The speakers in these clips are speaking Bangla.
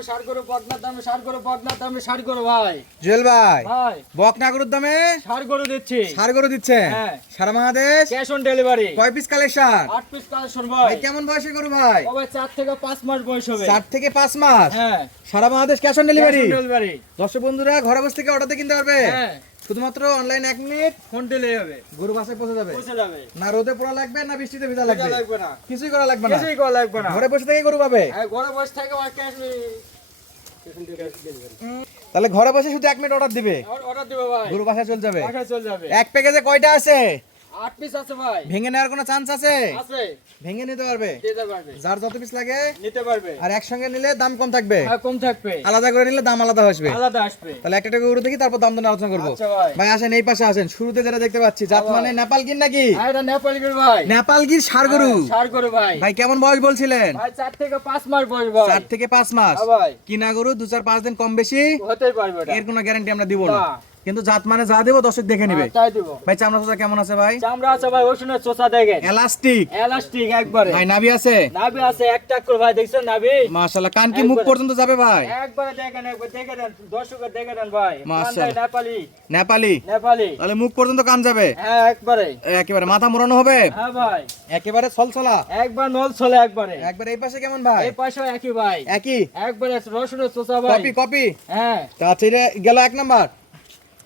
দামে ষাট গরু, বকনার দামে ষাট গরু, বকনার দামে ষাট গরু ভাই। জুয়েল ভাই, ভাই বকনা গরুর দামে ষাট গরু দিচ্ছি। ষাট গরু দিচ্ছেন হ্যাঁ। সারা বাংলাদেশ? Cash on delivery. কয় পিস কালেকশন? 8 পিস কালেকশন ভাই। ভাই কেমন বয়সের গরু ভাই? ভাই 4 থেকে 5 মাস বয়স হবে। 4 থেকে 5 মাস। হ্যাঁ। সারা Bangladesh cash on delivery. Cash on delivery. দর্শক বন্ধুরা ঘরে বসে থেকে অর্ডার দিয়ে কিনতে পারবে। হ্যাঁ। শুধুমাত্র অনলাইন 1 মিনিট ফোন দিলে হবে। গরু বাসায় পৌঁছে যাবে। পৌঁছে যাবে। না রোদে পোড়া লাগবে না বৃষ্টিতে ভিজা লাগবে। ভিজা লাগবে না। কিছুই করা লাগবে না। কিছুই করা লাগবে না। ঘরে বসে থেকে গরু পাবে। হ্যাঁ, ঘরে বসে থেকে ক্যাশ তাহলে ঘরে বসে শুধু 1 মিনিট অর্ডার দিবে, অর্ডার দিবে ভাই। গরু বাসায় চলে যাবে। বাসায় চলে যাবে। এক প্যাকেজে কয়টা আছে? 8 পিস আছে ভাই। ভেঙে নেওয়ার কোনো চান্স আছে? আছে। ভেঙে নিতে পারবে। দিতে পারবে। যার যত পিস লাগে নিতে পারবে। আর একসঙ্গে নিলে দাম কম থাকবে। হ্যাঁ, কম থাকবে। আলাদা করে নিলে দাম আলাদা আসবে। আলাদা আসবে। তাহলে একটা গরু দেখি তারপর দাম দর আলোচনা করবো। আচ্ছা ভাই। ভাই আসেন এই পাশে আসেন। শুরুতে যেটা দেখতে পাচ্ছি জাত মানে নেপাল গির নাকি? হ্যাঁ, এটা নেপালি গরু ভাই। নেপাল গির ষাড় গরু। ষাট গরু ভাই। ভাই কেমন বয়স বলছিলেন? ভাই 4 থেকে 5 মাস বয়স ভাই। 4 থেকে 5 মাস। হ্যাঁ ভাই। কিনা গরু 2-4-5 দিন কম বেশি হতেই পারবে এটা। এর কোনো গ্যারান্টি আমরা দিব না, না। কিন্তু জাত মানে যা দেবো দর্শক দেখে নিবে। হ্যাঁ, তাই দিব। ভাই চামড়া চোচা কেমন আছে ভাই? চামড়া আছে ভাই, ওষুধের চোষা দেখেন। এলাস্টিক। এলাস্টিক একবারে। ভাই নাভি আছে? নাভি আছে, একটা করে ভাই দেখছেন নাভি? মাশাআল্লাহ। কান কি মুখ পর্যন্ত যাবে ভাই? একবারে দেখেন, একবার দেখে দেন, দর্শকের দেখে দেন ভাই। মাশাআল্লাহ। নেপালি। নেপালি। নেপালি। তাহলে মুখ পর্যন্ত কান যাবে। হ্যাঁ, একবারে। একেবারে মাথা মোড়ানো হবে। হ্যাঁ ভাই। একেবারে ছলছলা। একবার নল চলে একবারে। একবারে এই পাশে কেমন ভাই? এই পয়সা একই ভাই। একই। একবারে রসুনের চোষা ভাই। Copy copy. হ্যাঁ। আচ্ছা এটা গেল 1 নাম্বার।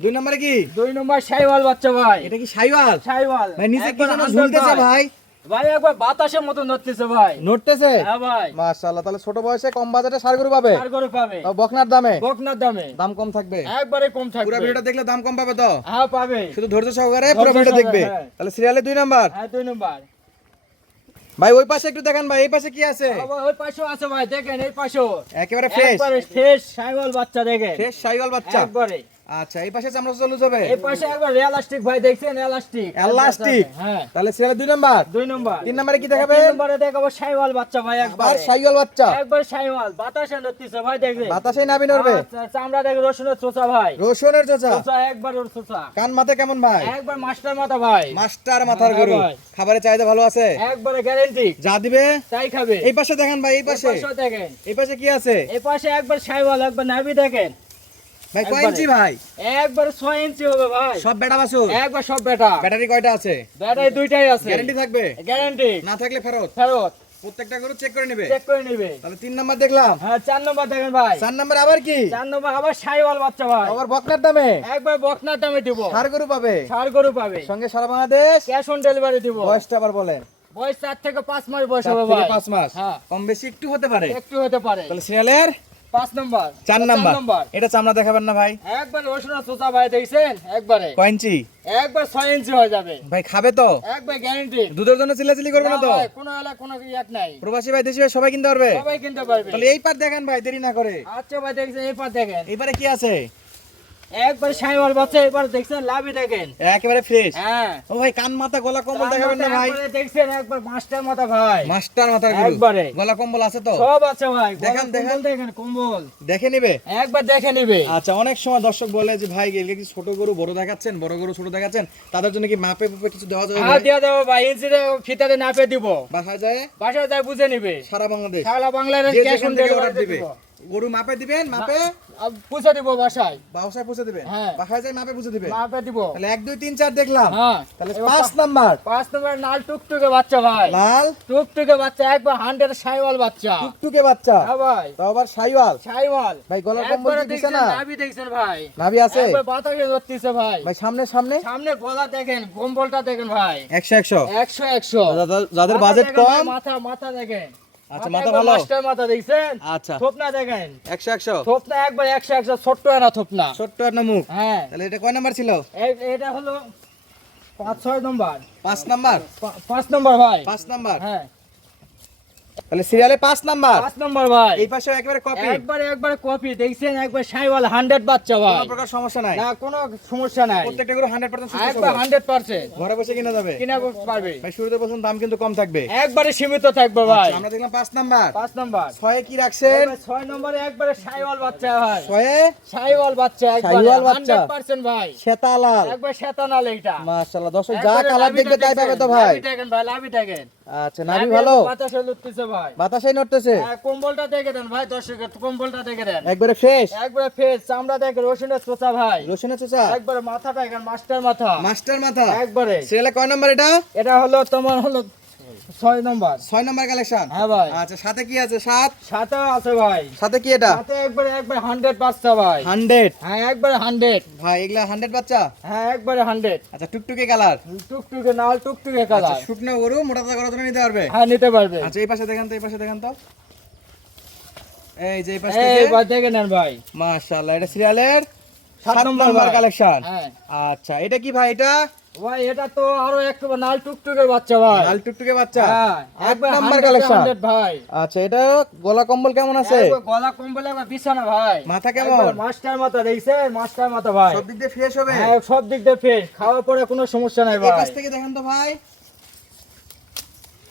2 নম্বরে কি? 2 নম্বর শাইওয়াল বাচ্চা ভাই। এটা কি শাইওয়াল? শাইওয়াল। ভাই নিচে কি একবার যেন 100 ঝুলতেছে ভাই? ভাই একবার বাতাসের মতো নড়তেছে ভাই। নড়তেছে? হ্যাঁ ভাই। মাশাআল্লাহ। তাহলে ছোট বয়সে কম বাজেটে ষাড় গরু পাবে। আর করে পাবে। তাও বকনার দামে। বকনার দামে। দাম কম থাকবে। একবারে কম পুরো থাকবে। ভিডিওটা দেখলে দাম কম পাবে তো? হ্যাঁ, পাবে। শুধু ধৈর্য সহকারে পুরো ধৈর্য ভিডিও সহকারে, দেখবে। হ্যাঁ। তাহলে সিরিয়ালে 2 নাম্বার। হ্যাঁ, 2 নম্বর। ভাই ওই পাশে একটু দেখেন ভাই, এই পাশে কি আছে? ওই পাশেও আছে ভাই, দেখেন এই পাশেও। একেবারে ফ্রেশ। একবারে ফ্রেশ শাইওয়াল বাচ্চা দেখেন। ফ্রেশ শাইওয়াল বাচ্চা। একবারে। আচ্ছা এই পাশে চামড়া চলে যাবে। এই পাশে একবার এলাস্টিক ভাই, দেখছেন এলাস্টিক। এলাস্টিক। হ্যাঁ। তাহলে সিরিয়ালে 2 নাম্বার। 2 নম্বর। 3 নম্বরে কি দেখাবে? 3 নম্বরে দেখাবো শাইওয়াল বাচ্চা ভাই আবার একবারে। শাইওয়াল বাচ্চা। একবার শাইওয়াল বাতাসে নড়তেছে ভাই, দেখবে। বাতাসে নাবি নড়বে। চামড়া দেখে রসুনের চোষা ভাই। রসুনের চোচা। চোষা একবার ওর চোষা। কান মাথা কেমন ভাই? একবার মাস্টার মাথা ভাই। মাস্টার মাথার হ্যাঁ গরু। ভাই। খাবারের চাহিদা ভালো আছে? একবারে গ্যারান্টি। যা দিবে তাই খাবে। এই পাশে দেখেন ভাই, এই পাশে। এই পাশেও দেখেন। এই পাশে কি আছে? এই পাশে একবার শাইওয়াল, একবার নাভি দেখেন। ভাই কয় একবারে। ইঞ্চি ভাই? একবার 6 ইঞ্চি হবে ভাই। সব বেটা বাছুর? একবার সব বেটা। ব্যাটারি কয়টা আছে? ব্যাটারি 2টাই আছে। গ্যারান্টি থাকবে? গ্যারান্টি। না থাকলে ফেরত। ফেরত। প্রত্যেকটা গরু চেক করে নেবে। চেক করে নিবে। তাহলে 3 নাম্বার দেখলাম। হ্যাঁ, 4 নম্বর দেখেন ভাই। 4 নাম্বার আবার কি? 4 নম্বর আবার শাইওয়াল বাচ্চা ভাই। আবার বকনার দামে একবার বকনার দামে দিব। ষাড় গরু পাবে। ষাড় গরু পাবে। সঙ্গে সারা বাংলাদেশ। ক্যাশ অন ডেলিভারি দিব। বয়সটা আবার বলেন। বয়স 4 থেকে 5 মাস বয়স 4 হবে থেকে ভাই। 5 মাস। হ্যাঁ। কম বেশি একটু হতে পারে। একটু হতে পারে। তাহলে সিরিয়ালের 5 নম্বর। 4 নাম্বার। এটা চামড়া দেখাবেন না ভাই? একবার রসুনের চোষা ভাই, দেখছেন একবারে। কয় ইঞ্চি? একবার 6 ইঞ্চি হয়ে যাবে। ভাই খাবে তো? একবার গ্যারান্টি। দুধের জন্য চিল্লাচিল্লি করবে না তো? কোনো এলা কোনো ইয়াক নাই। প্রবাসী ভাই দেশি ভাই সবাই কিনতে পারবে? সবাই কিনতে পারবে। তাহলে এই পার দেখেন ভাই, দেরি না করে। আচ্ছা ভাই, দেখছেন এই পার দেখেন। এইবারে কি আছে? একবার শাইওয়াল বাচ্চা, এবার দেখছেন লাভি দেখেন। একেবারে ফ্রেশ। হ্যাঁ। ও ভাই কান মাথা গলা কম্বল দেখাবেন না ভাই? একবারে দেখছেন একবার মাস্টার মাথা ভাই। মাস্টার মাথার গরু। একবারে। গলা কম্বল আছে তো? সব আছে ভাই। দেখেন, দেখেন। দেখেন কম্বল। দেখে নিবে। একবার দেখে নিবে। আচ্ছা অনেক সময় দর্শক বলে যে ভাই এগুলো কি ছোট গরু বড় দেখাচ্ছেন, বড় গরু ছোট দেখাচ্ছেন, তাদের জন্য কি মাপে মাপে কিছু দেওয়া যাবে? হ্যাঁ, দিয়ে দেবো ভাই, ইঞ্চিতে ফিতাতে নাপে দিব। বাসায় যায় বাসায় যায় বুঝে নিবে। সারা বাংলাদেশ সারা বাংলাদেশ যে ক্যাশ যেখান অন থেকে ডেলিভারি অর্ডার দিবে। দিব। গরু মাপে দিবেন, মাপে পুষে দিব বাসায়। বাসায় পৌঁছে দিবেন। হ্যাঁ। বাসায় যায় মাপে পৌঁছে দিবেন। নাপে দিব। তাহলে 1 2 3 4 দেখলাম। হ্যাঁ। তাহলে এবার 5 নাম্বার 5 নম্বর লাল টুকটুকে বাচ্চা ভাই। লাল টুকটুকে বাচ্চা, একবার 100 শাইওয়াল বাচ্চা। টুকটুকে বাচ্চা। হ্যাঁ ভাই। তাও আবার শাইওয়াল। শাইওয়াল। ভাই গলার কম্বল একবার কি দিছে দেখছেন না? নাভি দেখছেন ভাই। নাভি আছে? একবার বাতাসে ধরতেছে ভাই। ভাই সামনে সামনে সামনে গলা দেখেন, কম্বলটা দেখেন ভাই। 100 100। 100 100। যাদের মাথা বাজেট দেখেন ভাই, কম। মাথা মাথা দেখেন। আচ্ছা মাথা একবার ভালো। মাস্টার মাথা দেখছেন? আচ্ছা থোপনা দেখেন। 100 100। থোপনা একবার 100 100, ছোট্ট না থোপনা। ছোট্ট একটা মুখ। হ্যাঁ। তাহলে এটা কয় নাম্বার ছিল? এটা হলো 5 6 নম্বর। 5 নাম্বার। 5 নম্বর ভাই। 5 নাম্বার। হ্যাঁ। তাহলে সিরিয়ালে 5 নাম্বার। 5 নম্বর ভাই। এই পাশে একেবারে কপি। একবারে কপি দেখছেন, একবার শাইওয়াল 100 বাচ্চা ভাই। কোনো প্রকার সমস্যা নাই। না, কোনো সমস্যা নাই। প্রত্যেকটা গরু 100% সুস্থ একবার সবল। 100%। ঘরে বসে কিনা যাবে। কিনা পারবে। ভাই শুরুতে বলছেন দাম কিন্তু কম থাকবে। একবারে সীমিত থাকবে ভাই। আচ্ছা, আমরা দেখলাম 5 নাম্বার। 5 নম্বর। 6 এ কি রাখছেন? 6 নম্বরে একবারে শাইওয়াল বাচ্চা ভাই। 6 এ শাইওয়াল বাচ্চা একবারে শাইওয়াল বাচ্চা। 100% ভাই। শ্বেতা লাল। একবার শেতানাল এইটা। মাশাআল্লাহ দর্শক যা কালার দেখবে তাই পাবে তো ভাই। লাভি দেখেন ভাই, লাভি দেখেন। আচ্ছা নাভি ভালো, বাতাসে লুটতেছে ভাই। বাতাসে নড়তেছে, হ্যাঁ, কম্বলটা দেখে দেন ভাই, দর্শকের কম্বলটা দেখে দেন, একবারে ফ্রেশ, একবারে ফ্রেশ, চামড়া দেখে রসুনের চোচা ভাই, রসুনের চোচা, একবারে মাথাটা এখন মাস্টার মাথা, মাস্টার মাথা, একবারে। সিরিয়ালে কয় নাম্বার এটা? এটা হলো তোমার হলো 6 নম্বর। 6 নাম্বার কালেকশন। হ্যাঁ ভাই, আচ্ছা সাথে কি আছে? 7 সাথে আছে ভাই, সাথে কি এটা? সাথে একবারে 100 বাচ্চা ভাই। 100 হ্যাঁ একবারে 100। ভাই এগুলা 100 বাচ্চা। হ্যাঁ একবারে 100। আচ্ছা টুকটুকে কালার, টুকটুকে নাল টুকটুকে আচ্ছা কালার। শুকনো গরু মোটা তাজা করার জন্য নিতে পারবে। হ্যাঁ নিতে পারবে। আচ্ছা এই পাশে দেখেন তো, এই পাশে দেখেন তো, এই যে এই পাশ এই থেকে ভাই দেখে নেন ভাই, মাশাআল্লাহ এটা সিরিয়ালের 7 7 নম্বর নম্বর কালেকশন। হ্যাঁ আচ্ছা এটা কি ভাই? এটা ভাই এটা তো আরো একটু নাল টুকটুকের বাচ্চা ভাই। লাল টুকটুকে বাচ্চা, হ্যাঁ 8 একবার নম্বর 100 কালেকশন। ভাই। আচ্ছা এটা গলা কম্বল কেমন আছে? একবার গলা কম্বলে একবার বিছানা ভাই। মাথা কেমন? একবার মাস্টার মাথা দেখছেন, মাস্টার মাথা ভাই। সব দিক দিয়ে ফ্রেশ হবে। হ্যাঁ সব দিক দিয়ে ফ্রেশ, খাওয়ার পরে কোনো সমস্যা নাই এই ভাই। পাশ থেকে দেখেন তো ভাই,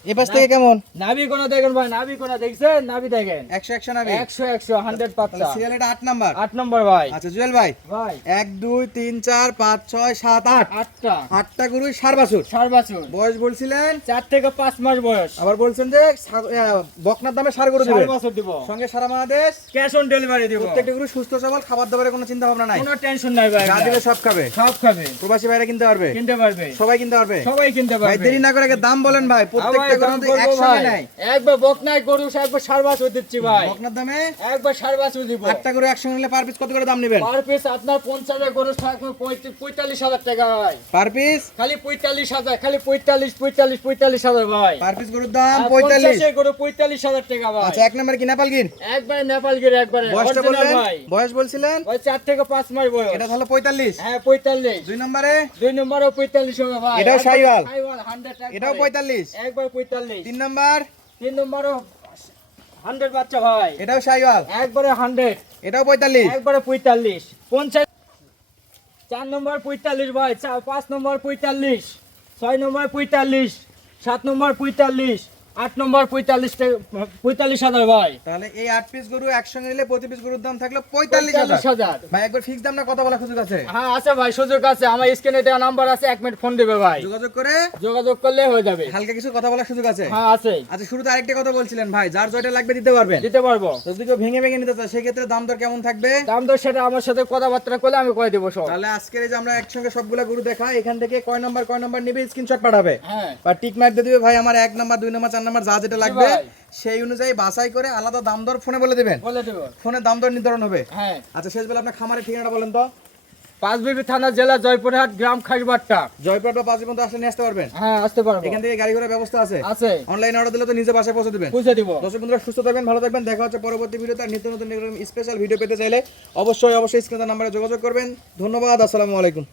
এই পাশ থেকে কেমন? নাভি কোনা দেখেন ভাই, নাভি কোনা দেখছেন, নাভি দেখেন 100 নাবি। 100 100 বাচ্চা। সিরিয়াল এটা 8 নাম্বার। 8 নম্বর ভাই। আচ্ছা জুয়েল ভাই ভাই 1 2 3 4 5 6 7 8 8টা 8টা গরু সার বাছুর। 4 বছর, বয়স বলছিলেন 4 থেকে 5 মাস বয়স। আবার বলছেন যে বকনার দামে সার গরু 4 দিবেন, বছর দিব, সঙ্গে সারা বাংলাদেশ ক্যাশ অন ডেলিভারি দিব। প্রত্যেকটা গরু সুস্থ সবল, খাবার দাবারের কোনো চিন্তা ভাবনা নাই, কোনো টেনশন নাই ভাই, যা দিবে সব খাবে। সব খাবে, প্রবাসী ভাইরা কিনতে পারবে, কিনতে পারবে, সবাই কিনতে পারবে। সবাই কিনতে ভাই পারবে। দেরি না করে আগে দাম বলেন ভাই, প্রত্যেকটা গরু যদি একসঙ্গে নাই একবার বকনাই গরু একবার 4 বছর দিচ্ছি ভাই, বকনার দামে একবার 4 বছর দিব। 8টা গরু একসঙ্গে নিলে পার পিস কত করে দাম নেবেন? পার পিস আপনার 50 এর গরু থাকবে 45,000 টাকা ভাই। পার পিস খালি 45,000, খালি 45,000 ভাই। পার পিস গরুর দাম আর 45। 50 এর গরু 45,000 টাকা ভাই। আচ্ছা এক নম্বর কি নেপাল গির? একবারে নেপাল গির, একবারে বয়সটা original বললেন, ভাই। বয়স বলছিলেন ওই 4 থেকে 5 মাস বয়স। এটা হলো 45। হ্যাঁ 45। 2 নম্বরে 2 নম্বরও 45 হবে ভাই। এটাও শাহিওয়াল। শাহিওয়াল 100 টাকা। এটাও 45। একবার 45। 3 নম্বর 3 নম্বরও 100 বাচ্চা ভাই। এটাও শাহিওয়াল, একবারে 100, এটাও 45। একবারে 45। 50। 4 নম্বর 45 ভাই, 5 নম্বর 45, 6 নম্বর 45, 7 নম্বর 45, 8 নম্বর 45,000 ভাই। তাহলে এই 8 পিস গরু একসঙ্গে নিলে প্রতি পিস গরুর দাম থাকলো 45,000। 45,000। ভাই একবার ফিক্স দাম না কথা বলা সুযোগ আছে? হ্যাঁ আছে ভাই, সুযোগ আছে। আমার স্ক্রিনে দেওয়া নাম্বার আছে, 1 মিনিট ফোন দিবে ভাই, যোগাযোগ করে যোগাযোগ করলে হয়ে যাবে। হালকা কিছু কথা বলার সুযোগ আছে। হ্যাঁ আছে, আচ্ছা শুরুতে আরেকটা কথা বলছিলেন ভাই, যার জয়টা লাগবে দিতে পারবেন, দিতে পারবো। যদি কেউ ভেঙে ভেঙে নিতে চায় সেক্ষেত্রে দাম দর কেমন থাকবে? দাম তো সেটা আমার সাথে কথাবার্তা করলে আমি কয়ে দেবো সব। তাহলে আজকের এই যে আমরা একসঙ্গে সবগুলা গরু দেখা, এখান থেকে কয় নাম্বার নিবে স্ক্রিনশট পাঠাবে হ্যাঁ বা টিক মার্ক দিয়ে দিবে ভাই আমার 1 নাম্বার 2 নাম্বার 4 নাম্বার যা যেটা লাগবে ভাই। সেই অনুযায়ী বাছাই করে আলাদা দাম দর ফোনে বলে দিবেন, বলে দেবো। ফোনে দাম দর নির্ধারণ হবে। হ্যাঁ আচ্ছা শেষ বেলা আপনার খামারের ঠিকানাটা বলেন তো। পাঁচবিবি থানা, জেলা জয়পুরহাট, গ্রাম খাসবাট্টা। জয়পুর বা পাঁচবির মধ্যে আসলে নিয়ে আসতে পারবেন, হ্যাঁ আসতে পারবো, এখান থেকে গাড়ি ঘোড়ার ব্যবস্থা আছে। আছে, অনলাইন অর্ডার দিলে তো নিজে বাসায় পৌঁছে দিবেন। বুঝে দিব। দর্শক বন্ধুরা সুস্থ থাকবেন, ভালো থাকবেন, দেখা হচ্ছে পরবর্তী ভিডিওতে। আর নিত্য নতুন স্পেশাল ভিডিও পেতে চাইলে অবশ্যই স্ক্রিনের নাম্বারে যোগাযোগ করবেন। ধন্যবাদ, আসসালামু আলাইকুম।